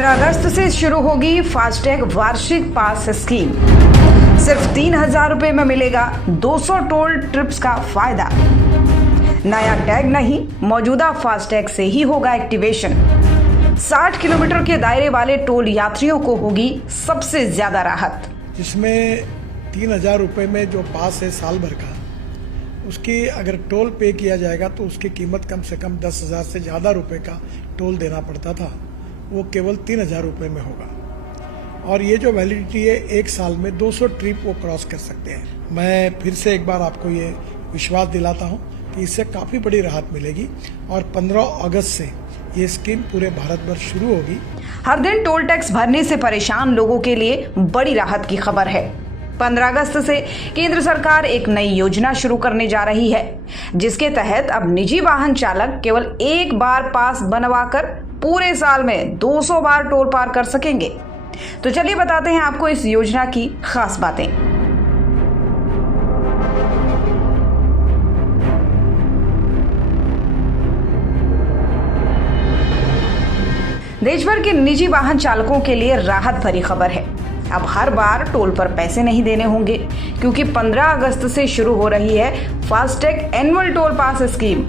15 अगस्त से शुरू होगी फास्टैग वार्षिक पास स्कीम। सिर्फ 3,000 रुपए में मिलेगा 200 टोल ट्रिप्स का फायदा। नया टैग नहीं, मौजूदा फास्टैग से ही होगा एक्टिवेशन। 60 किलोमीटर के दायरे वाले टोल यात्रियों को होगी सबसे ज्यादा राहत। जिसमें 3,000 रुपये में जो पास है साल भर का, उसकी अगर टोल पे किया जाएगा तो उसकी कीमत कम से कम 10,000 से ज़्यादा रुपए का टोल देना पड़ता था, वो केवल 3,000 रुपये में होगा। और ये जो वैलिडिटी है, एक साल में 200 ट्रिप वो क्रॉस कर सकते हैं। मैं फिर से एक बार आपको ये विश्वास दिलाता हूँ कि इससे काफ़ी बड़ी राहत मिलेगी और 15 अगस्त से ये स्कीम पूरे भारत भर शुरू होगी। हर दिन टोल टैक्स भरने से परेशान लोगों के लिए बड़ी राहत की खबर है। 15 अगस्त से केंद्र सरकार एक नई योजना शुरू करने जा रही है, जिसके तहत अब निजी वाहन चालक केवल एक बार पास बनवाकर पूरे साल में 200 बार टोल पार कर सकेंगे। तो चलिए बताते हैं आपको इस योजना की खास बातें। देश भर के निजी वाहन चालकों के लिए राहत भरी खबर है। अब हर बार टोल पर पैसे नहीं देने होंगे, क्योंकि 15 अगस्त से शुरू हो रही है फास्टैग एनुअल टोल पास स्कीम।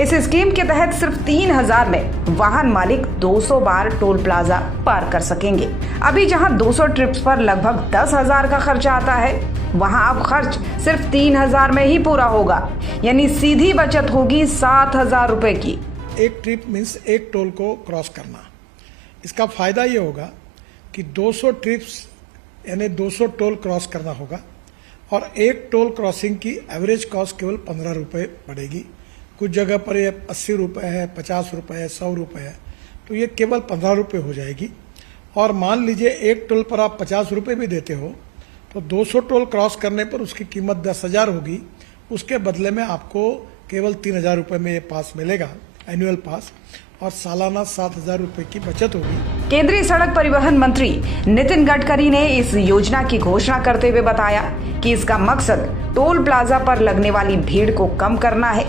इस स्कीम के तहत सिर्फ 3,000 में वाहन मालिक 200 बार टोल प्लाजा पार कर सकेंगे। अभी जहां 200 ट्रिप्स पर लगभग 10,000 का खर्चा आता है, वहां अब खर्च सिर्फ 3,000 में ही पूरा होगा, यानी सीधी बचत होगी 7,000 रुपए की। एक ट्रिप मीन्स एक टोल को क्रॉस करना। इसका फायदा ये होगा कि 200 ट्रिप्स यानी 200 टोल क्रॉस करना होगा और एक टोल क्रॉसिंग की एवरेज कॉस्ट केवल 15 रुपये पड़ेगी। कुछ जगह पर ये 80 रुपये है, 50 रुपये है, 100 रुपये है, तो ये केवल 15 रुपये हो जाएगी। और मान लीजिए एक टोल पर आप 50 रुपये भी देते हो तो 200 टोल क्रॉस करने पर उसकी कीमत 10,000 होगी। उसके बदले में आपको केवल 3,000 रुपये में ये पास मिलेगा, एनुअल पास, और सालाना 7,000 रुपये की बचत होगी। केंद्रीय सड़क परिवहन मंत्री नितिन गडकरी ने इस योजना की घोषणा करते हुए बताया कि इसका मकसद टोल प्लाजा पर लगने वाली भीड़ को कम करना है,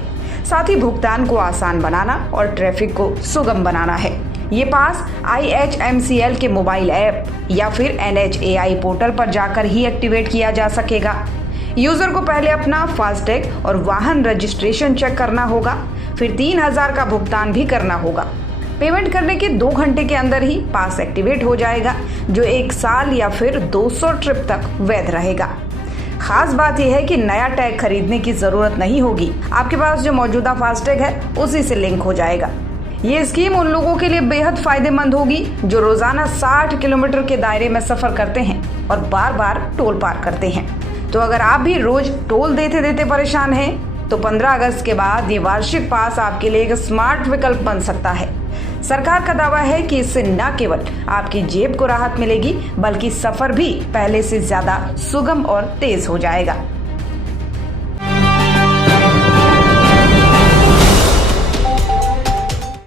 साथ ही भुगतान को आसान बनाना और ट्रैफिक को सुगम बनाना है। ये पास IHMCL के मोबाइल ऐप या फिर NHAI पोर्टल पर जाकर ही एक्टिवेट किया जा सकेगा। यूजर को पहले अपना फास्टैग और वाहन रजिस्ट्रेशन चेक करना होगा, फिर 3,000 का भुगतान भी करना होगा। पेमेंट करने के 2 घंटे के अंदर ही पास एक्टिवेट हो जाएगा, जो 1 साल या फिर 200 ट्रिप तक वैध रहेगा। खास बात यह है कि नया टैग खरीदने की जरूरत नहीं होगी। आपके पास जो मौजूदा फास्टैग है उसी से लिंक हो जाएगा। ये स्कीम उन लोगों के लिए बेहद फायदेमंद होगी जो रोजाना 60 किलोमीटर के दायरे में सफर करते हैं और बार बार टोल पार करते हैं। तो अगर आप भी रोज टोल देते देते परेशान हैं, तो 15 अगस्त के बाद ये वार्षिक पास आपके लिए एक स्मार्ट विकल्प बन सकता है। सरकार का दावा है कि इससे न केवल आपकी जेब को राहत मिलेगी, बल्कि सफर भी पहले से ज्यादा सुगम और तेज हो जाएगा।